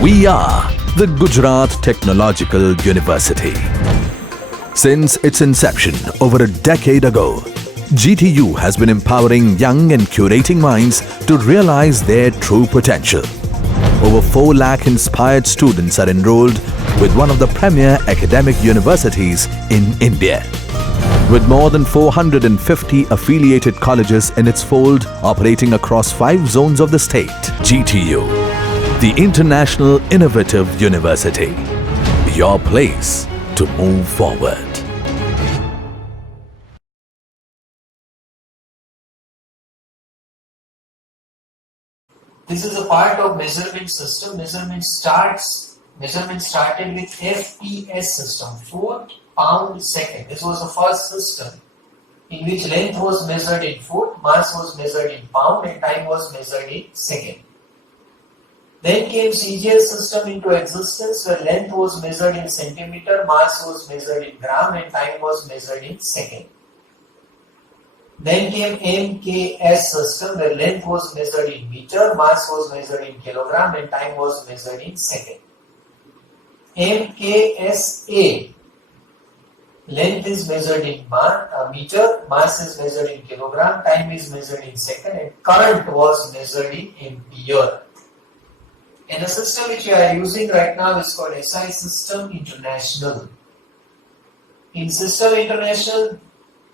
We are the Gujarat Technological University. Since its inception over a decade ago, GTU has been empowering young and curating minds to realize their true potential. Over 4 lakh inspired students are enrolled with one of the premier academic universities in India. With more than 450 affiliated colleges in its fold operating across 5 zones of the state, GTU, the International Innovative University, your place to move forward. This is a part of measurement system. Measurement started with FPS system, foot pound second. This was the first system in which length was measured in foot, mass was measured in pound, and time was measured in second. Then came CGS system into existence, where length was measured in centimeter, mass was measured in gram, and time was measured in second. Then came MKS system, where length was measured in meter, mass was measured in kilogram, and time was measured in second. MKSA, length is measured in meter, mass is measured in kilogram, time is measured in second, and current was measured in ampere. And the system which we are using right now is called SI System International. In System International,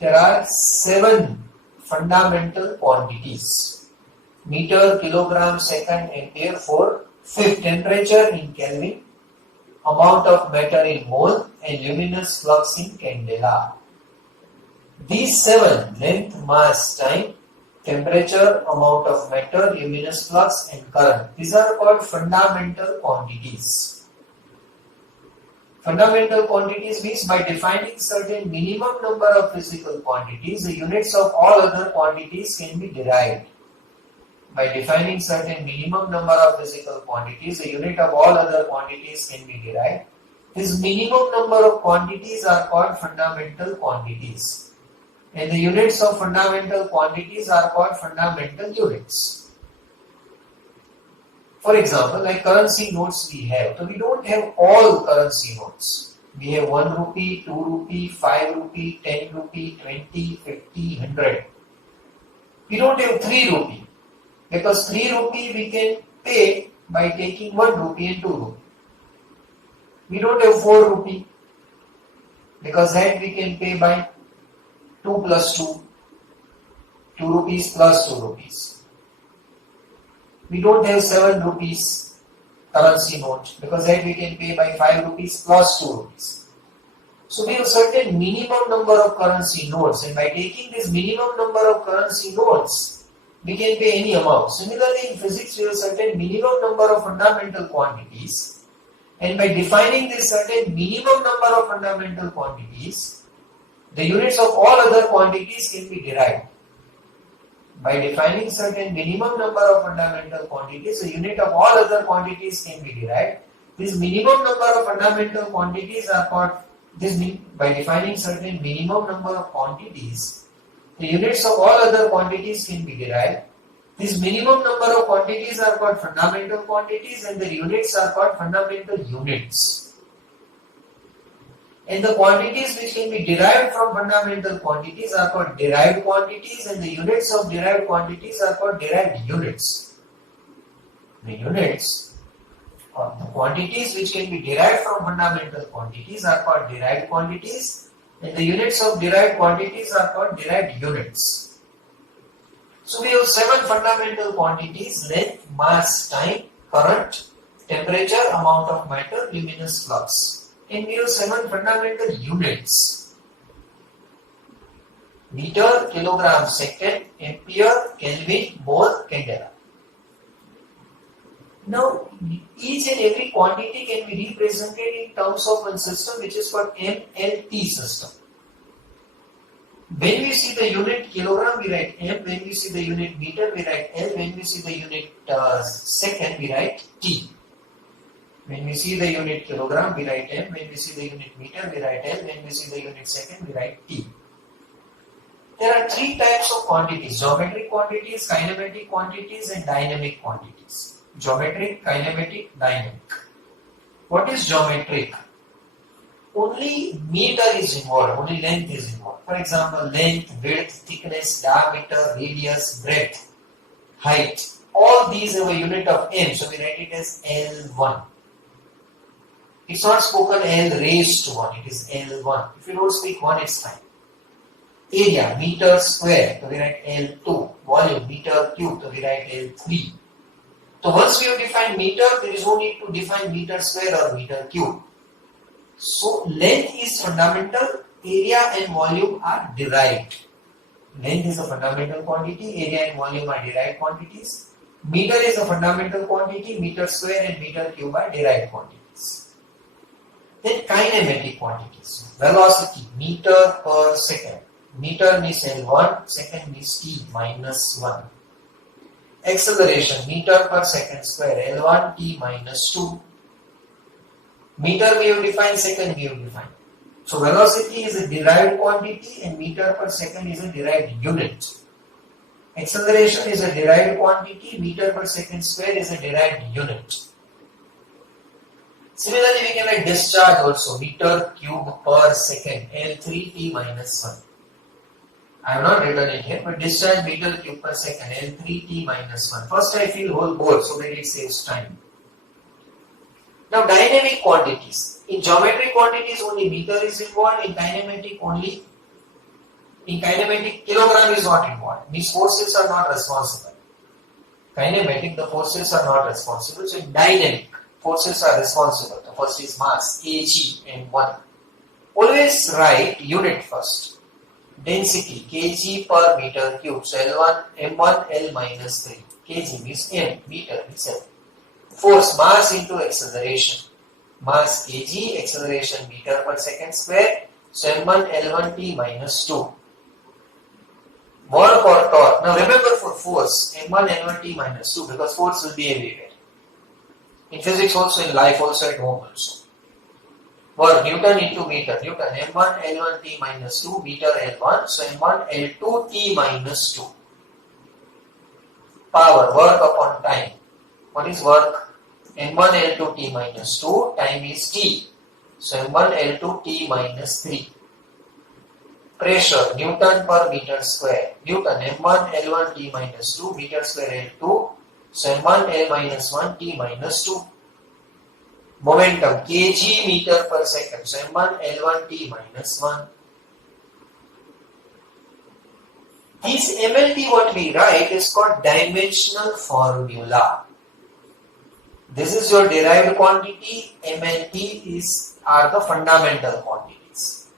there are 7 fundamental quantities: meter, kilogram, second, ampere. For fifth, temperature in Kelvin, amount of matter in mole, and luminous flux in candela. These 7, length, mass, time, temperature, amount of matter, luminous flux, and current, these are called fundamental quantities. Fundamental quantities means by defining certain minimum number of physical quantities, the units of all other quantities can be derived. By defining certain minimum number of physical quantities, the unit of all other quantities can be derived. This minimum number of quantities are called fundamental quantities. And the units of fundamental quantities are called fundamental units. For example, like currency notes we have. So we don't have all currency notes. We have 1 rupee, 2 rupee, 5 rupee, 10 rupee, 20, 50, 100. We don't have 3 rupee. Because 3 rupee we can pay by taking 1 rupee and 2 rupee. We don't have 4 rupee. Because that we can pay by 2 plus 2. 2 rupees plus 2 rupees. We don't have 7 rupees currency note, because that we can pay by 5 rupees plus 2 rupees. So we have certain minimum number of currency notes, and by taking this minimum number of currency notes, we can pay any amount. Similarly, in physics, we have certain minimum number of fundamental quantities, and by defining this certain minimum number of fundamental quantities, the units of all other quantities can be derived. By defining certain minimum number of fundamental quantities, the unit of all other quantities can be derived. This minimum number of fundamental quantities are called, by defining certain minimum number of quantities, the units of all other quantities can be derived. This minimum number of quantities are called fundamental quantities, and the units are called fundamental units. And the quantities which can be derived from fundamental quantities are called derived quantities, and the units of derived quantities are called derived units. The units or the quantities which can be derived from fundamental quantities are called derived quantities, and the units of derived quantities are called derived units. So we have 7 fundamental quantities: length, mass, time, current, temperature, amount of matter, luminous flux. And we have 7 fundamental units: meter, kilogram, second, ampere, Kelvin, mole, candela. Now, each and every quantity can be represented in terms of one system, which is called MLT system. When we see the unit kilogram, we write M. When we see the unit meter, we write L. When we see the unit second, we write T. When we see the unit kilogram, we write M. When we see the unit meter, we write L. When we see the unit second, we write T. There are 3 types of quantities: geometric quantities, kinematic quantities, and dynamic quantities. Geometric, kinematic, dynamic. What is geometric? Only meter is involved, only length is involved. For example, length, width, thickness, diameter, radius, breadth, height. All these have a unit of m, so we write it as L1. It's not spoken L raised to 1, it is L1. If you don't speak 1, it's fine. Area, meter square, so we write L2. Volume, meter cube, so we write L3. So once we have defined meter, there is no need to define meter square or meter cube. So length is fundamental, area and volume are derived. Length is a fundamental quantity, area and volume are derived quantities. Meter is a fundamental quantity, meter square and meter cube are derived quantities. Then kinematic quantities. Velocity, meter per second. Meter means L1, second means t minus 1. Acceleration, meter per second square, L1 t minus 2. Meter we have defined, second we have defined. So velocity is a derived quantity and meter per second is a derived unit. Acceleration is a derived quantity, meter per second square is a derived unit. Similarly, we can write discharge also, meter cube per second, L3t minus 1. I have not written it here, but discharge meter cube per second, L3t minus 1. First I fill whole board so that it saves time. Now dynamic quantities. In geometric quantities only meter is involved, in kinematic kilogram is not involved. These forces are not responsible. Kinematic, the forces are not responsible. So in dynamic, forces are responsible. The first is mass, kg and 1. Always write unit first. Density, kg per meter cube. So L1, M1, L minus 3. Kg means M, meter means L. Force, mass into acceleration. Mass kg, acceleration meter per second square. So M1, L1 t minus 2. Work or torque. Now remember for force, M1, L1 t minus 2 because force will be everywhere. In physics also, in life also, at home also. Work, Newton into meter. Newton, M1, L1 t minus 2, meter L1. So M1, L2 t minus 2. Power, work upon time. What is work? M1 L2 t minus 2, time is t. So M1 L2 t minus 3. Pressure, Newton per meter square. Newton, M1 L1 t minus 2, meter square L2. So M1 L minus 1 t minus 2. Momentum, kg meter per second. So M1 L1 t minus 1. This MLT what we write is called dimensional formula. This is your derived quantity, MLT are the fundamental quantities.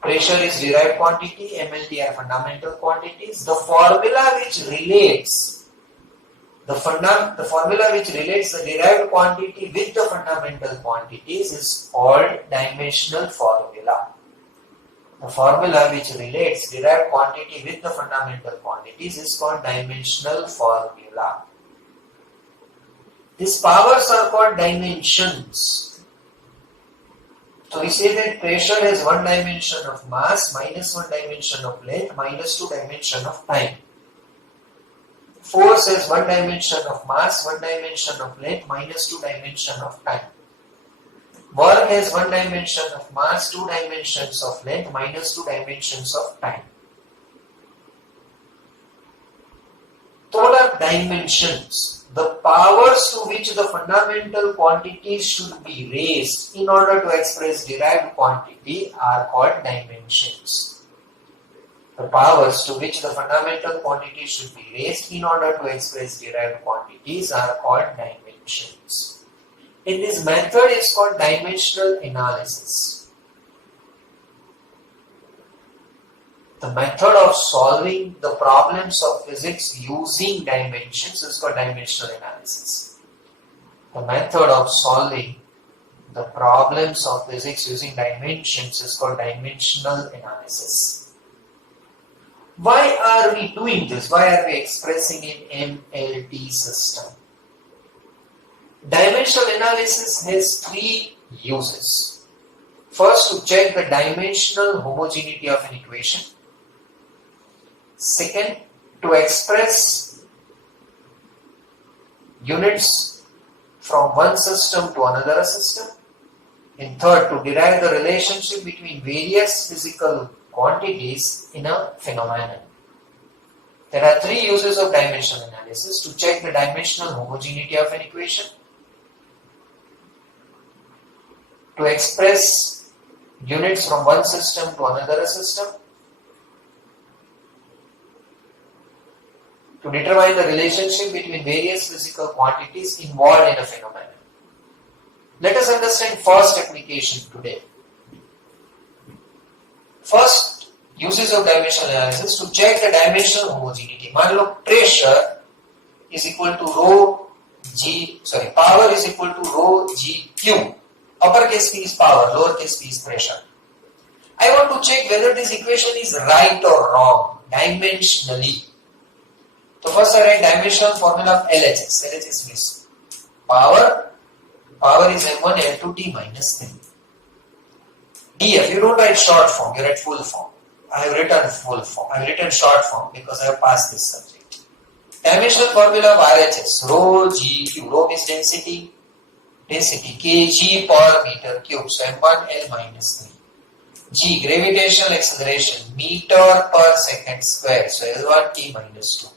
Pressure is derived quantity, MLT are fundamental quantities. The formula which relates the derived quantity with the fundamental quantities is called dimensional formula. The formula which relates derived quantity with the fundamental quantities is called dimensional formula. These powers are called dimensions. So we say that pressure has one dimension of mass, minus one dimension of length, minus two dimension of time. Force has one dimension of mass, one dimension of length, minus two dimension of time. Work has one dimension of mass, two dimensions of length, minus two dimensions of time. Total dimensions. The powers to which the fundamental quantities should be raised in order to express derived quantity are called dimensions. The powers to which the fundamental quantities should be raised in order to express derived quantities are called dimensions. And this method is called dimensional analysis. The method of solving the problems of physics using dimensions is called dimensional analysis. The method of solving the problems of physics using dimensions is called dimensional analysis. Why are we doing this? Why are we expressing in MLT system? Dimensional analysis has three uses. First, to check the dimensional homogeneity of an equation. Second, to express units from one system to another system. And third, to derive the relationship between various physical quantities in a phenomenon. There are three uses of dimensional analysis: to check the dimensional homogeneity of an equation, to express units from one system to another system, to determine the relationship between various physical quantities involved in a phenomenon. Let us understand first application today. First uses of dimensional analysis: to check the dimensional homogeneity. मान लो pressure is equal to power is equal to rho g q. Uppercase P is power, lowercase p is pressure. I want to check whether this equation is right or wrong dimensionally. So first I write dimensional formula of LHS. LHS means power is m1 L2 T minus 3. DF, you don't write short form, you write full form. I have written full form. I have written short form because I have passed this subject. Dimensional formula of RHS, rho G Q. Rho means density kg per meter cube. So m1 L minus 3. G, gravitational acceleration, meter per second square. So L1 T minus 2.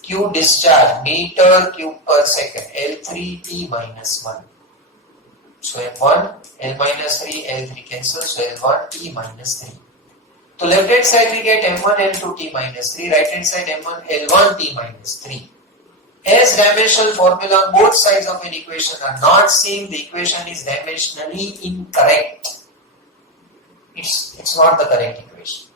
Q, discharge, meter cube per second. L3 T minus 1. So M1, L minus 3, L3 cancel, so L1 T minus 3. To left hand side we get M1 L2 T minus 3, right hand side M1 L1 T minus 3. As dimensional formula on both sides of an equation are not same, the equation is dimensionally incorrect. It's not the correct equation.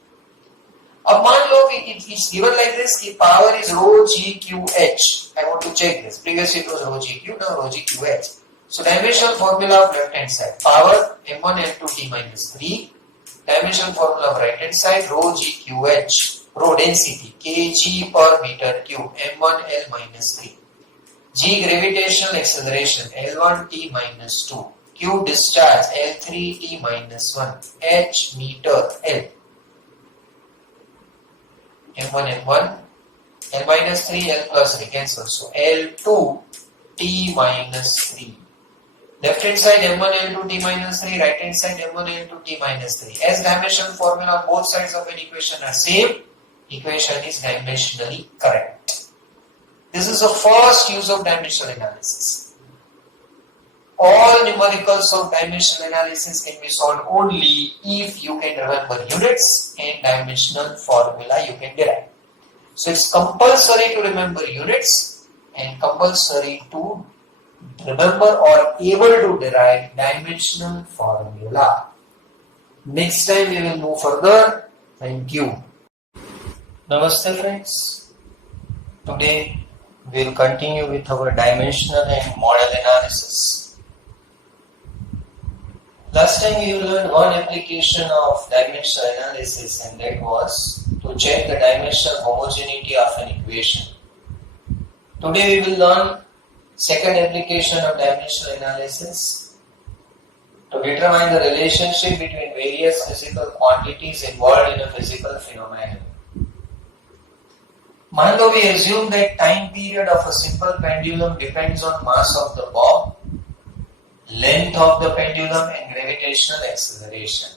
अब मान लो it's given like this कि power is rho g q h. I want to check this. Previously it was rho g q, now rho g q h. So dimensional formula of left hand side, power m1 l2 t minus 3. Dimensional formula of right hand side, rho g q h. Rho density kg per meter cube, m1 l minus 3. G, gravitational acceleration, l1 t minus 2. Q, discharge, l3 t minus 1. H, meter l. m1 l1, l minus 3, l plus 3 cancel. So l2 t minus 3. Left hand side m1 l2 t minus 3, right hand side m1 l2 t minus 3. As dimensional formula on both sides of an equation are same, equation is dimensionally correct. This is the first use of dimensional analysis. All numericals of dimensional analysis can be solved only if you can remember units and dimensional formula you can derive. So it's compulsory to remember units and compulsory to remember or able to derive dimensional formula. Next time we will move further. Thank you. Namaste friends. Today we will continue with our dimensional and model analysis. Last time we learned one application of dimensional analysis, and that was to check the dimensional homogeneity of an equation. Today we will learn second application of dimensional analysis to determine the relationship between various physical quantities involved in a physical phenomenon. मान लो we assume that time period of a simple pendulum depends on mass of the bob, length of the pendulum and gravitational acceleration.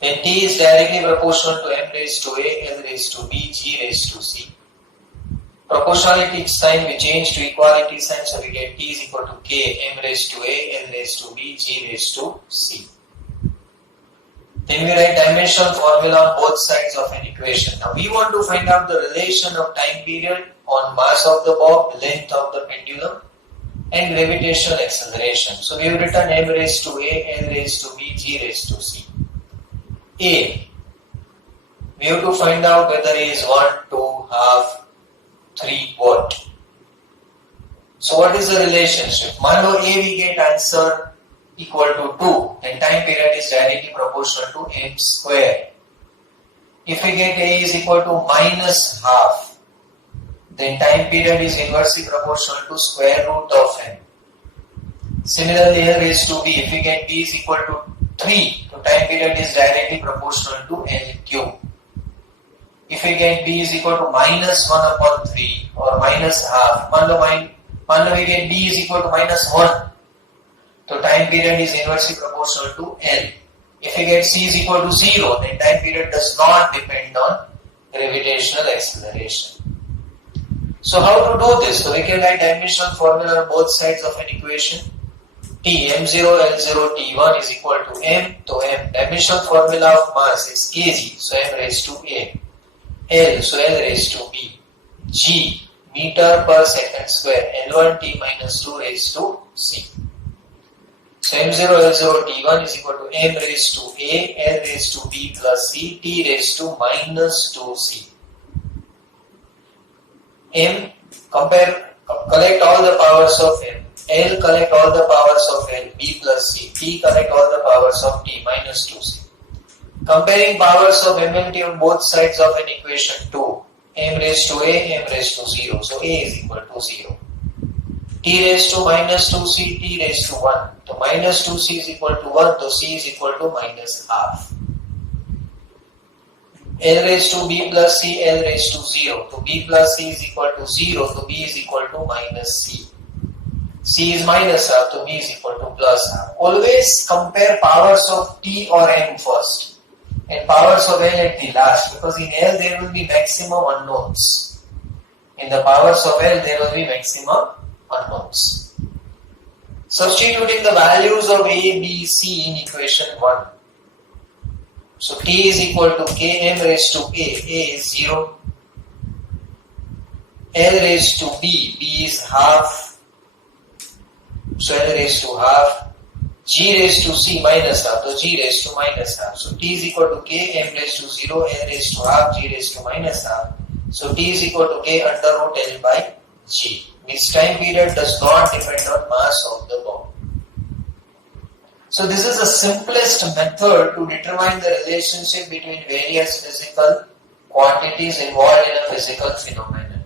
Then t is directly proportional to m raised to a, l raised to b, g raised to c. Proportionality sign we change to equality sign, so we get t is equal to k, m raised to a, l raised to b, g raised to c. Then we write dimensional formula on both sides of an equation. Now we want to find out the relation of time period on mass of the bob, length of the pendulum and gravitational acceleration. So we have written m raised to a, l raised to b, g raised to c. A, we have to find out whether a is 1, 2, half, 3, what. So what is the relationship? मान लो a we get answer equal to 2, then time period is directly proportional to m square. If we get a is equal to minus half, then time period is inversely proportional to square root of m. Similarly, l raised to b, if we get b is equal to 3, so time period is directly proportional to l cube. If we get b is equal to minus 1 upon 3 or minus half, मान लो we get b is equal to minus 1, So time period is inversely proportional to L. If you get C is equal to 0, then time period does not depend on gravitational acceleration. So how to do this? So we can write dimensional formula on both sides of an equation. T m0 L0 T1 is equal to m. So m dimensional formula of mass is kg. So m raised to a. L, so L raised to b. G, meter per second square. L1 T minus 2 raised to c. So m0 L0 T1 is equal to m raised to a, L raised to b plus c, t raised to minus 2c. M, collect all the powers of m. L, collect all the powers of L, b plus c. T, collect all the powers of t, minus 2c. Comparing powers of m and t on both sides of an equation 2. M raised to a, m raised to 0. So a is equal to 0. T raised to minus 2c, t raised to 1. So minus 2c is equal to 1, so c is equal to minus half. L raised to b plus c, L raised to 0. So b plus c is equal to 0, so b is equal to minus c. C is minus half, so b is equal to plus half. Always compare powers of t or m first and powers of L at the last, because in L there will be maximum unknowns. In the powers of L there will be maximum unknowns. Substituting the values of A, B, C in equation 1. So T is equal to Km raised to A is 0. L raised to B is half. So L raised to half. G raised to C minus half, so G raised to minus half. So T is equal to K, M raised to 0, L raised to half, G raised to minus half. So T is equal to K under root L by G. This time period does not depend on mass of the bomb. So this is the simplest method to determine the relationship between various physical quantities involved in a physical phenomenon.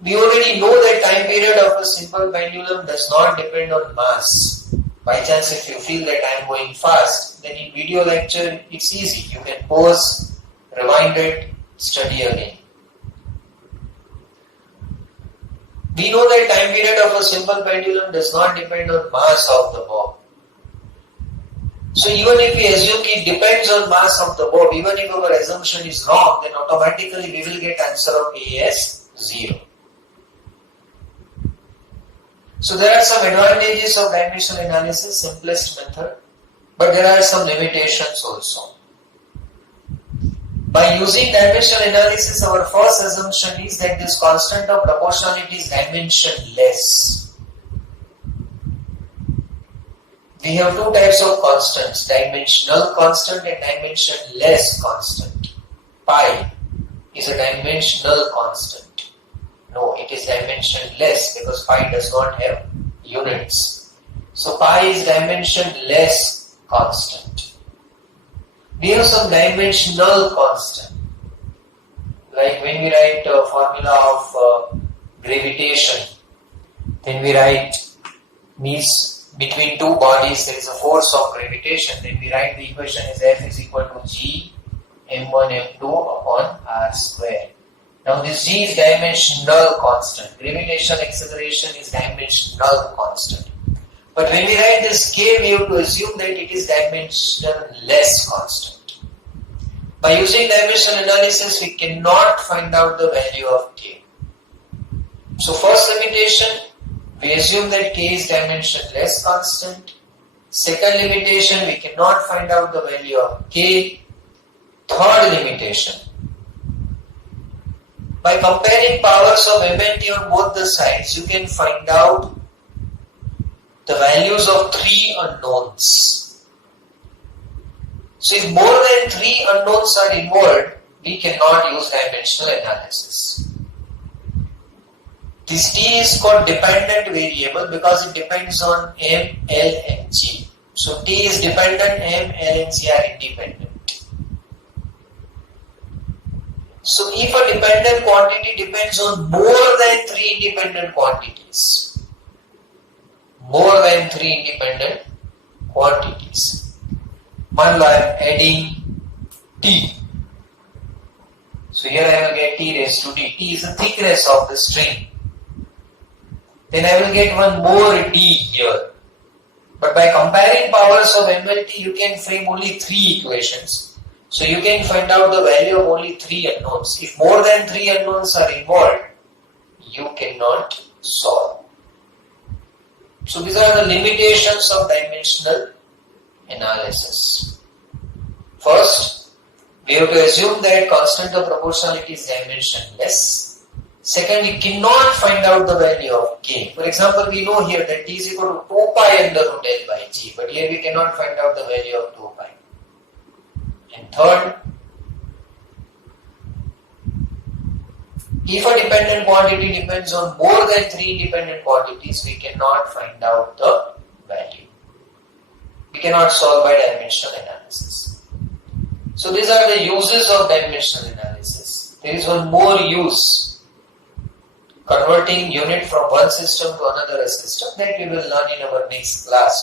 We already know that time period of a simple pendulum does not depend on mass. By chance, if you feel that I am going fast, then in video lecture it's easy. You can pause, rewind it, study again. We know that time period of a simple pendulum does not depend on mass of the bob. So even if we assume it depends on mass of the bob, even if our assumption is wrong, then automatically we will get answer of A as 0. So there are some advantages of dimensional analysis, simplest method, but there are some limitations also. By using dimensional analysis, our first assumption is that this constant of proportionality is dimensionless. We have two types of constants, dimensional constant and dimensionless constant. Pi is a dimensional constant. No, it is dimensionless because pi does not have units. So pi is dimensionless constant. We have some dimensional constant. Like when we write a formula of gravitation, then we write means between two bodies there is a force of gravitation, then we write the equation as F is equal to G m1 m2 upon r square. Now this G is dimensional constant. Gravitational acceleration is dimensional constant. But when we write this K, we have to assume that it is dimensionless constant. By using dimensional analysis, we cannot find out the value of K. So first limitation, we assume that K is dimensionless constant. Second limitation, we cannot find out the value of K. Third limitation, by comparing powers of M and T on both the sides, you can find out the values of 3 unknowns. So if more than 3 unknowns are involved, we cannot use dimensional analysis. This T is called dependent variable because it depends on M, L and G. So T is dependent, M, L and G are independent. So if a dependent quantity depends on more than 3 independent quantities, more than 3 independent quantities, I am adding T. So here I will get T raised to D. T is the thickness of the string. then I will get one more D here. But by comparing powers of MLT, you can frame only 3 equations. So you can find out the value of only 3 unknowns. If more than 3 unknowns are involved, you cannot solve. So these are the limitations of dimensional analysis. First, we have to assume that constant of proportionality is dimensionless. Second, we cannot find out the value of k. For example, we know here that t is equal to 2 pi under root L by g, but here we cannot find out the value of 2 pi. And third, if a dependent quantity depends on more than 3 independent quantities, we cannot find out the value. We cannot solve by dimensional analysis. So these are the uses of dimensional analysis. There is one more use. Converting unit from one system to another system that we will learn in our next class.